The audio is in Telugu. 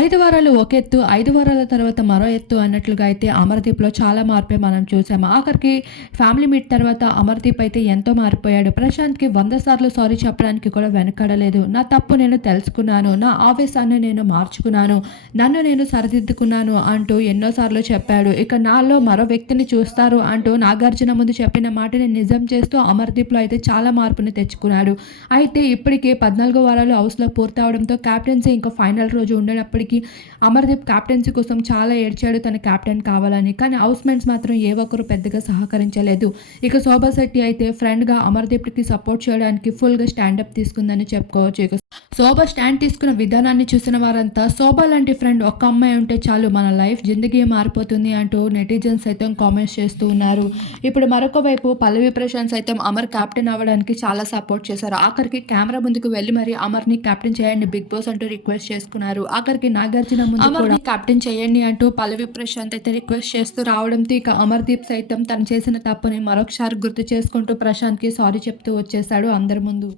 ఐదు వారాలు ఒక ఎత్తు ఐదు వారాల తర్వాత మరో ఎత్తు అన్నట్లుగా అయితే అమర్దీప్లో చాలా మార్పే మనం చూసాము. ఆఖరికి ఫ్యామిలీ మీట్ తర్వాత అమర్దీప్ అయితే ఎంతో మారిపోయాడు. ప్రశాంత్కి వంద సార్లు సారీ చెప్పడానికి కూడా వెనకడలేదు. నా తప్పు నేను తెలుసుకున్నాను. నా ఆవేశాన్ని నేను మార్చుకున్నాను. నన్ను నేను సరిదిద్దుకున్నాను అంటూ ఎన్నోసార్లు చెప్పాడు. ఇక నాలో మరో వ్యక్తిని చూస్తారు అంటూ నాగార్జున ముందు చెప్పిన మాటని నిజం చేస్తూ అమర్దీప్లో అయితే చాలా మార్పుని తెచ్చుకున్నాడు. అయితే ఇప్పటికే పద్నాలుగో వారాలు హౌస్లో పూర్తవడంతో క్యాప్టెన్సీ ఇంకా ఫైనల్ రోజు ఉండేటప్పుడు ఉండేటప్పటికీ అమర్దీప్ క్యాప్టెన్సీ కోసం చాలా ఏడ్చాడు తన క్యాప్టెన్ కావాలని. కానీ హౌస్ మేట్స్ మాత్రం ఏ ఒక్కరు పెద్దగా సహకరించలేదు. ఇక శోభా శెట్టి అయితే ఫ్రెండ్గా అమర్దీప్కి సపోర్ట్ చేయడానికి ఫుల్గా స్టాండప్ తీసుకుందని చెప్పుకోవచ్చు. ఇక శోభ స్టాండ్ తీసుకున్న విధానాన్ని చూసిన వారంతా శోభ లాంటి ఫ్రెండ్ ఒక్క అమ్మాయి ఉంటే చాలు మన లైఫ్ జిందగీ మారిపోతుంది అంటూ నెటిజన్స్ సైతం కామెంట్స్ చేస్తూ ఉన్నారు. ఇప్పుడు మరొక వైపు పల్లవి ప్రశాంత్ సైతం అమర్ కెప్టెన్ అవ్వడానికి చాలా సపోర్ట్ చేశారు. ఆఖరికి కెమెరా ముందుకు వెళ్ళి మరి అమర్ని కెప్టెన్ చేయండి బిగ్ బాస్ అంటూ రిక్వెస్ట్ చేసుకున్నారు. ఆఖరికి నాగార్జున ముందు అమర్ని కెప్టెన్ చేయండి అంటూ పల్లవి ప్రశాంత్ అయితే రిక్వెస్ట్ చేస్తూ రావడంతో ఇక అమర్దీప్ సైతం తను చేసిన తప్పుని మరొకసారి గుర్తు చేసుకుంటూ ప్రశాంత్కి సారీ చెప్తూ వచ్చేసాడు అందరి ముందు.